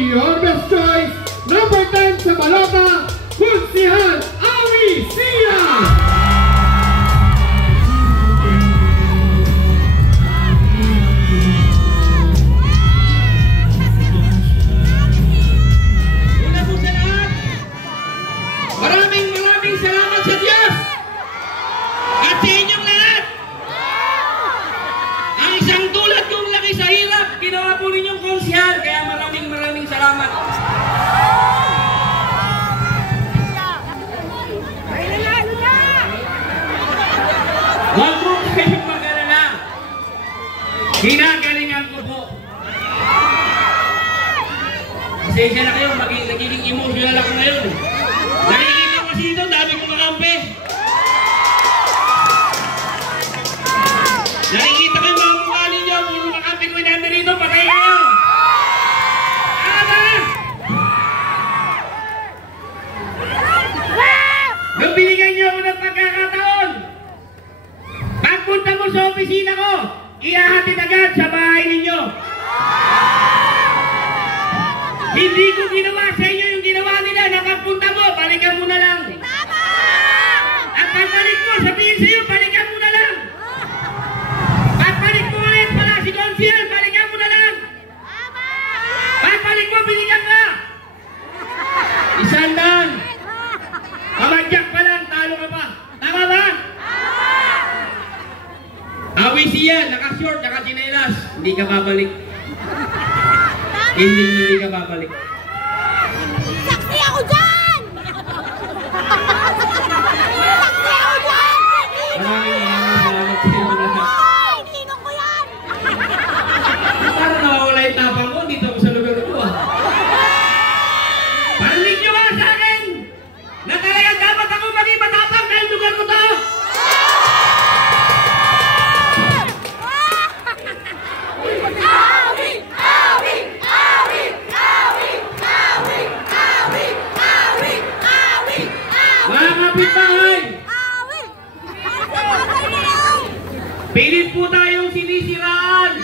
Your best choice, number 10 sa balota, Kunsihan Awi Sia! Una po sa lahat, maraming salamat sa Diyos at sa inyong lahat. Ang isang tulad kong laki sa hirap, ginawa po ninyong konsihal, kaya maraming salamat. Huwag mo kayong mag-alala. Ginagalingan ko po. Pasensya na kayo, nagiging emotional ako ngayon. Nakikita ko kasi dito, dami kong makampi. Nakikita ko yung mga mukha ninyo, puro makampi ko yung rito, patay kayo. Nung binigyan niyo ako ng pagkakataon, pagpunta mo sa opisina ko, ihahatid agad sa bahay ninyo. Hindi ko ginawa sa inyo yung ginawa nila na pagpunta mo, balikan mo na lang. At pagbalik mo, sabihin sa iyo, balikan mo na lang. Pagbalik mo ulit pala si Consiel, balikan mo na lang. Pagbalik mo, binigyan ka. Isang lang. Pamagyak pa lang, talo ka pa. Tama ba? Awi siya, naka-short, naka-chinelas. Hindi ka babalik. Hindi ka babalik. Saksi ako dyan! Saksi ako dyan! Maraming salamat sa inyo lahat. Ninong ko yan! Parang nawawala yung tapang ko dito sa lugar ko ah. Parinig nyo ba sa akin? Na talagang dapat ako maging matapang dahil lugar ko to? Mga kapitbahay! Pilit po tayong sinisiraan!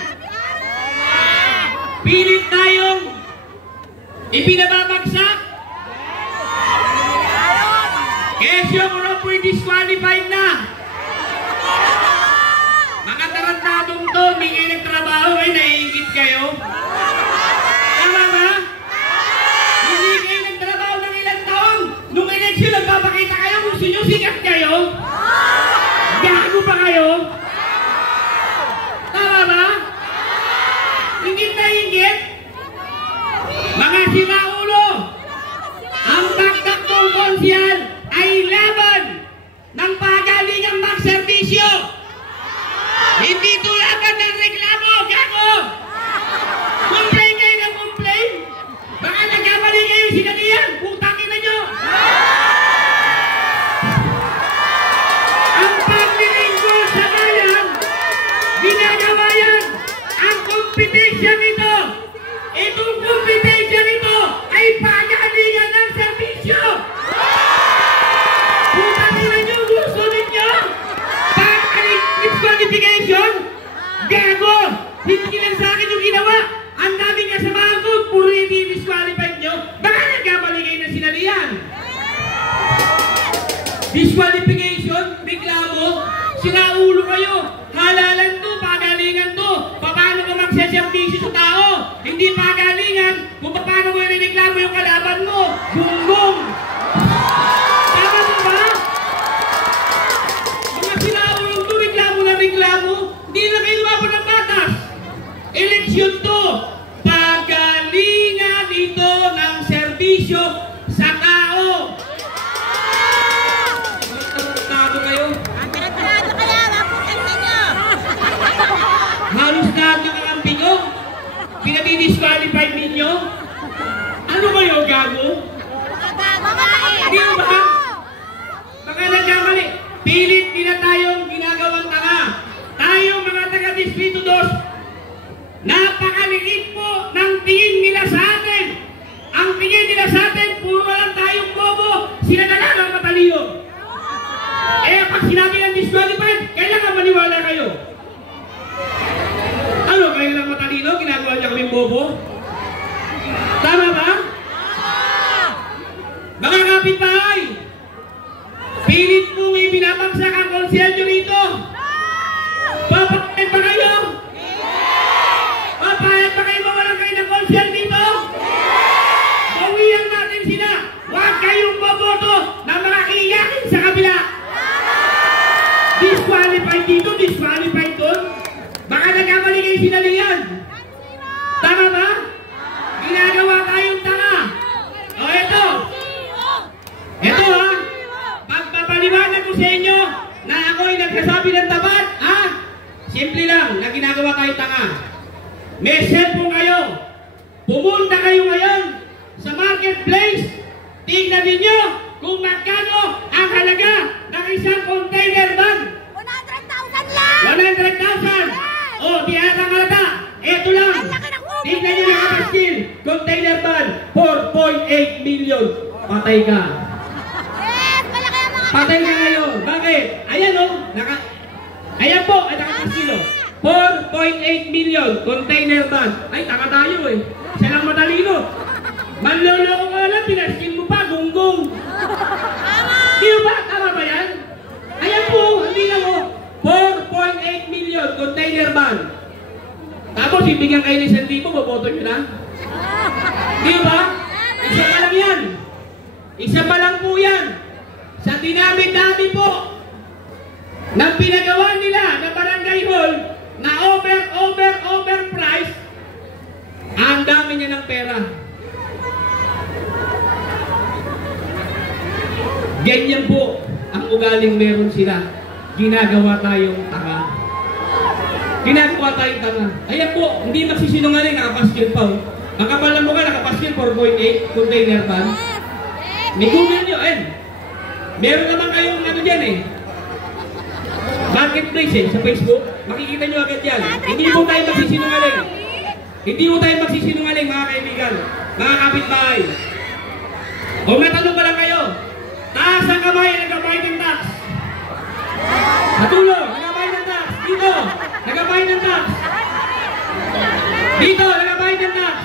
Pilit tayong ibinababagsak! Kesyo ko na po'y disqualified na! Mga tarantadong to, mingi ng trabaho ay naiingit kayo? Tama ba? Hindi kayo nagtrabaho ng ilang taon. Nung eleksyon, nagpapakita kayo kung sinusikat kayo? Gago pa kayo? Tama ba? Ingit na ingit? Mga sinaulo, ang takdakong konsyal ay laban ng pagalingang magserbisyo. Hindi tulakan ng reklamo, gago! Complain kayo ng complain? Baka nagkamali kayo sinalihan, putangin na nyo! Ang paglilingkod sa bayan, ginagawa yan! Ang competition nito, itong competition nito ay pagalingan ng serbisyo! Putangin na nyo, gusto ninyo? Disqualification? Gago! Hindi lang sa akin yung ginawa! Ang daming kasamahan ko, puro i-disqualified nyo, baka nagkamali kayo ng sinalihan. Disqualification, reklamo, sinaulo kayo, halalan to, pagalingan to, paano ka magseservisyo sa tao, hindi pagalingan, kung paano mo i-reklamo yung kalaban mo, gunggong. Tama mo ba? Mga sinaulo to, reklamo na reklamo, hindi na kayo lumabot ng batas. Eleksyon to, pagalingan ito ng serbisyo sa tao. Tarantado kayo. Tarantado kaya, maputan ninyo! Halos lahat yung kakampi nyo. Pinatidisqualified ninyo. Ano kayo, gago? Hindi ba? Baka nagkamali. Pilit nila tayong ginagawang tanga. Tayong mga taga-Distrito 2, napakaliit po ng tingin nila sa atin. Ang tingin nila sa atin, puro lang tayong bobo. Sila na lang ang matalino. Eh, pag sinabi ng disqualified, kailangan maniwala kayo. Ano, kayo lang matalino? Ginagawa niya kaming bobo? Tama 4.8 million. Patay ka. Yes! Malaki ang mga Patay ka ngayon. Bakit? Ayan o. Ayan po. Ay, nakakasilo. 4.8 million. Container van. Ay, taka tayo eh. Siya lang matalino. Manloloko ka lang. Pinaskin mo pa. Gunggong. Di ba? Tama ba yan? Ayan po. Hindi lang o. 4.8 million. Container van. Tapos, ibigyan kayo ng 1,000. Boboto nyo na? Di ba? Isa pa lang yan. Isa pa lang po yan. Sa dinami-dami po ng pinagawa nila na barangay hall na overprice, ang dami niya ng pera. Ganyan po ang ugaling meron sila. Ginagawa tayong tanga. Ginagawa tayong tanga. Ayan po, hindi magsisinungaling, nakapaskil pa. Makapal na mukha, nakapaskil 4.8 container van. May Google nyo, meron naman kayong ano dyan marketplace sa Facebook. Makikita nyo agad yan. Hindi po tayo magsisinungaling. Hindi po tayo magsisinungaling, mga kaibigan, mga kapitbahay. O matanong pa lang kayo, taas ang kamay, nagkabayad ng tax. Matulong, nagkabayad ng tax. Dito, nagkabayad ng tax. Dito, nagkabayad ng tax.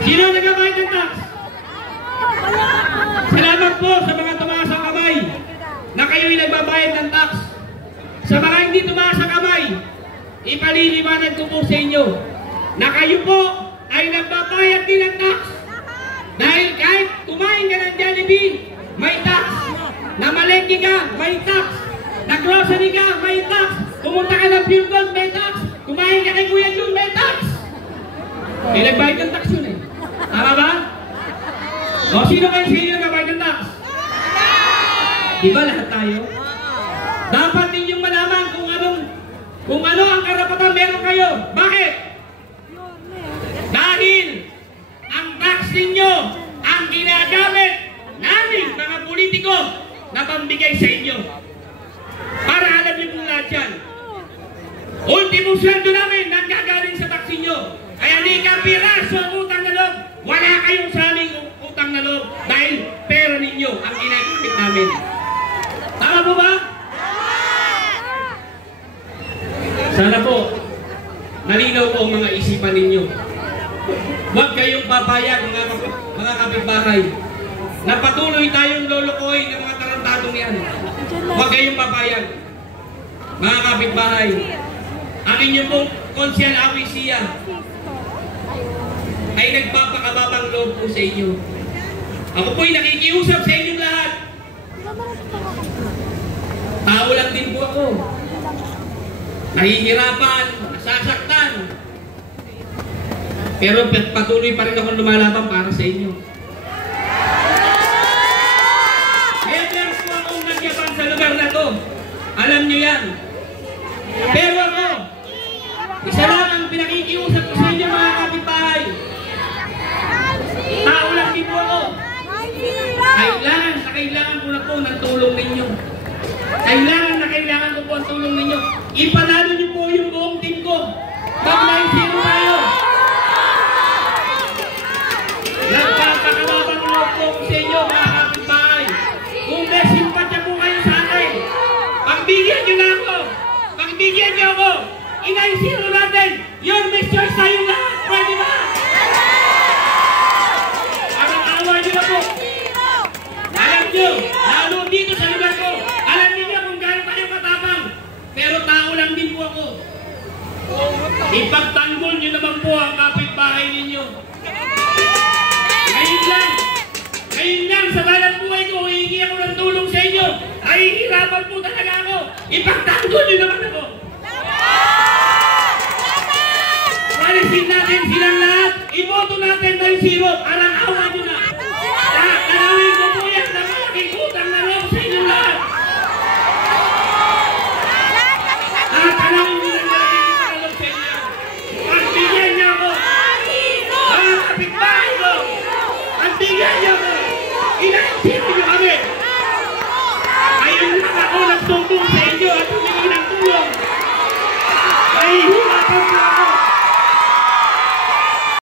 Sino nagkabayad ng tax? Salamat po sa mga tumaas ang kamay na kayo'y nagbabayad ng tax. Sa mga hindi tumaas ang kamay, ipaliliwanag ko po sa inyo na kayo po ay nagbabayad din ng tax. Dahil kahit kumain ka ng Jollibee, may tax. Namalengke ka, may tax. Nag-grocery ka, may tax. Pumunta ka ng Pure Gold, may tax. Kumain ka kay Kuya Jun, may tax. Nagbayad ng tax yun Tama ba? O sino kayo sa inyo nagbayad ng tax? Diba lahat tayo? Dapat ninyong malaman kung ano ang karapatan meron kayo. Bakit? Dahil ang tax ninyo ang ginagamit namin mga politiko na pambigay sa inyo. Para alam niyo po lahat yan. Ultimo sweldo namin nanggagaling sa tax ninyo. Kaya di ka piraso ang utang na loob. Wala kayong sa aming utang na loob dahil pera ninyo ang ginagamit namin. Tama po ba? Sana po, malinaw po ang mga isipan ninyo. Huwag kayong papayag mga kapitbahay na patuloy tayong lolokoy ng mga tarantadong yan. Huwag kayong papayag mga kapitbahay. Ang inyong pong konsyal awisiya ay nagpapakababang loob po sa inyo. Ako po'y nakikiusap sa inyong lahat. Tao lang din po ako. Nahihirapan, nasasaktan. Pero patuloy pa rin ako lumalaban para sa inyo. Members po akong nagyaban sa lugar na to. Alam nyo yan. Pero ako, isa lang ang pinakikiusap ko sa inyo mga kapitbahay. Tao lang din po ako. Kailangan ko na po ng tulong ninyo. Kailangan ko po ang tulong ninyo. Ipanalo niyo po yung buong team ko. Pag 9-0 tayo. Nagpapakababang loob po ko sa inyo mga kapitbahay. Kung may simpatya po kayo sa akin, pagbigyan niyo na ako. Pagbigyan niyo ako. 9-0 natin. Your best choice tayong lahat. Pwede ba? Awa niyo na po. Alam niyo, lalo dito sa lugar ko, alam niyo kung gaano kayo katapang. Pero tao lang din po ako. Ipagtanggol niyo naman po ang kapitbahay ninyo. Ngayon lang, sa balang buhay ko, hihingi ako ng tulong sa inyo. Ay, hirapan po talaga ako. Ipagtanggol niyo naman ako. Palisin natin silang lahat. Iboto natin 9-0. Parang awa nyo na. Tanawin ko po yan na malaking utang na loob sa inyong lahat. Tanawin ko na malaking utang na loob sa inyo. Pagbigyan niyo ako. Mga kapitbahay ko. Pagbigyan niyo ako. Inaisipin niyo kami. Ayun lang ako nagsumbong sa inyo at